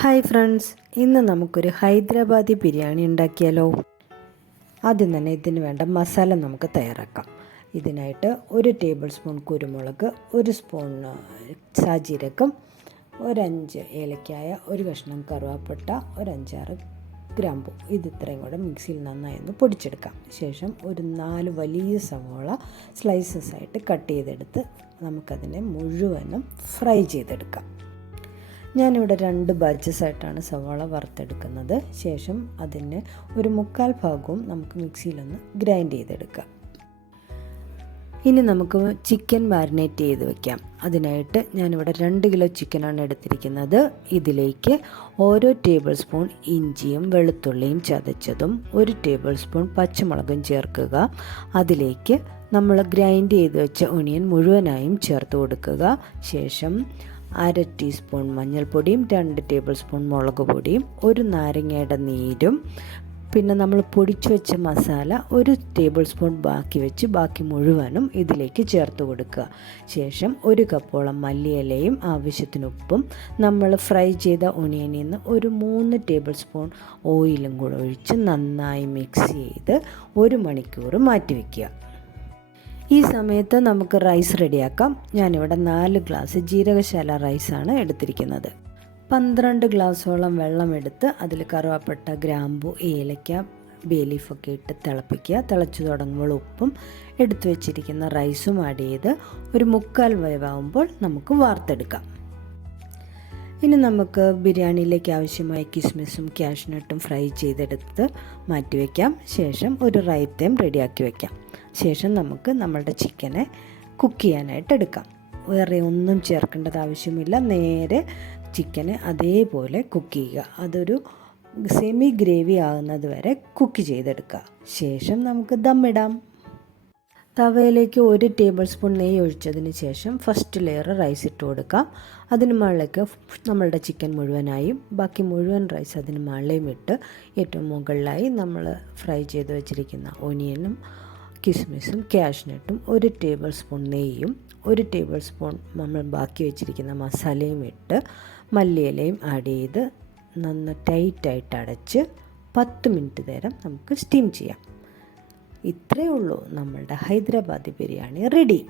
Hi friends, ഇന്ന് നമുക്കൊരു ഹൈദരാബാദി ബിരിയാണി ഉണ്ടാക്കിയാലോ. ആദ്യം തന്നെ ഇതിന് വേണ്ട മസാല നമുക്ക് തയ്യാറാക്കാം. ഇതിനായിട്ട് 1 ടേബിൾ സ്പൂൺ കുരുമുളക്, 1 സ്പൂൺ സാജീരകം, 5 ഏലക്കായ, 1 കഷ്ണം കറുവാപ്പട്ട, 5-6 ഗ്രാമ്പു. ഇത് ഇത്രയും കൂടെ മിക്സിയിൽ നന്നായി ഒന്ന് പൊടിച്ചെടുക്കാം. ശേഷം ഒരു 4 വലിയ സവോള സ്ലൈസസ് ആയിട്ട് കട്ട് ചെയ്തെടുത്ത് നമുക്കതിനെ മുഴുവനും ഫ്രൈ ചെയ്തെടുക്കാം. ഞാനിവിടെ 2 ബാച്ചസായിട്ടാണ് സവാള വറുത്തെടുക്കുന്നത്. ശേഷം അതിന് ഒരു 1/4 ഭാഗവും നമുക്ക് മിക്സിയിലൊന്ന് ഗ്രൈൻഡ് ചെയ്തെടുക്കാം. ഇനി നമുക്ക് ചിക്കൻ മാരിനേറ്റ് ചെയ്ത് വെക്കാം. അതിനായിട്ട് ഞാനിവിടെ 2 കിലോ ചിക്കനാണ് എടുത്തിരിക്കുന്നത്. ഇതിലേക്ക് ഓരോ ടേബിൾ സ്പൂൺ ഇഞ്ചിയും വെളുത്തുള്ളിയും ചതച്ചതും 1 ടേബിൾ സ്പൂൺ പച്ചമുളകും ചേർക്കുക. അതിലേക്ക് നമ്മൾ ഗ്രൈൻഡ് ചെയ്ത് വെച്ച ഒനിയൻ മുഴുവനായും ചേർത്ത് കൊടുക്കുക. ശേഷം 1/2 ടീസ്പൂൺ മഞ്ഞൾപ്പൊടിയും 2 ടേബിൾ സ്പൂൺ മുളക് പൊടിയും 1 നാരങ്ങയുടെ നീരും പിന്നെ നമ്മൾ പൊടിച്ചു വെച്ച മസാല 1 ടേബിൾ സ്പൂൺ ബാക്കി മുഴുവനും ഇതിലേക്ക് ചേർത്ത് കൊടുക്കുക. ശേഷം 1 കപ്പോളം മല്ലിയിലയും ആവശ്യത്തിന് ഉപ്പും നമ്മൾ ഫ്രൈ ചെയ്ത ഒനിയനിൽ നിന്ന് ഒരു 3 ടേബിൾ സ്പൂൺ ഓയിലും കൂടെ ഒഴിച്ച് നന്നായി മിക്സ് ചെയ്ത് 1 മണിക്കൂർ മാറ്റി വയ്ക്കുക. ഈ സമയത്ത് നമുക്ക് റൈസ് റെഡിയാക്കാം. ഞാനിവിടെ 4 ഗ്ലാസ് ജീരകശാല റൈസാണ് എടുത്തിരിക്കുന്നത്. 12 ഗ്ലാസോളം വെള്ളം എടുത്ത് അതിൽ കറുവാപ്പട്ട, ഗ്രാമ്പു, ഏലക്ക, ബേ ലീഫൊക്കെ ഇട്ട് തിളപ്പിക്കുക. തിളച്ചു തുടങ്ങുമ്പോൾ ഉപ്പും എടുത്തു വെച്ചിരിക്കുന്ന റൈസും ആഡ് ചെയ്ത് ഒരു 1/4 വേവാകുമ്പോൾ നമുക്ക് വാർത്തെടുക്കാം. ഇനി നമുക്ക് ബിരിയാണിയിലേക്ക് ആവശ്യമായ കിസ്മിസും കാഷ്നട്ടും ഫ്രൈ ചെയ്തെടുത്ത് മാറ്റി വയ്ക്കാം. ശേഷം ഒരു റൈത്തയും റെഡിയാക്കി വയ്ക്കാം. ശേഷം നമുക്ക് നമ്മളുടെ ചിക്കനെ കുക്ക് ചെയ്യാനായിട്ട് എടുക്കാം. വേറെ ഒന്നും ചേർക്കേണ്ടത് ആവശ്യമില്ല. നേരെ ചിക്കനെ അതേപോലെ കുക്ക് ചെയ്യുക. അതൊരു സെമി ഗ്രേവി ആകുന്നത് വരെ കുക്ക് ചെയ്തെടുക്കുക. ശേഷം നമുക്ക് ദമ്മിടാം. തവയിലേക്ക് 1 ടേബിൾ സ്പൂൺ നെയ്യ് ഒഴിച്ചതിന് ശേഷം ഫസ്റ്റ് ലെയർ റൈസ് ഇട്ട് കൊടുക്കാം. അതിന് മുകളിലേക്ക് നമ്മളുടെ ചിക്കൻ മുഴുവനായും ബാക്കി മുഴുവൻ റൈസ് അതിന് മുകളിലേയും ഇട്ട് ഏറ്റവും മുകളിലായി നമ്മൾ ഫ്രൈ ചെയ്ത് വെച്ചിരിക്കുന്ന ഓനിയനും കിസ്മിസും കാഷ്നട്ടും 1 ടേബിൾ സ്പൂൺ നെയ്യും 1 ടേബിൾ സ്പൂൺ നമ്മൾ ബാക്കി വെച്ചിരിക്കുന്ന മസാലയും ഇട്ട് മല്ലിയിലയും ആഡ് ചെയ്ത് ടൈറ്റായിട്ട് അടച്ച് 10 മിനിറ്റ് നേരം നമുക്ക് സ്റ്റീം ചെയ്യാം. ഇത്രയേ ഉള്ളൂ, നമ്മളുടെ ഹൈദരാബാദി ബിരിയാണി റെഡി.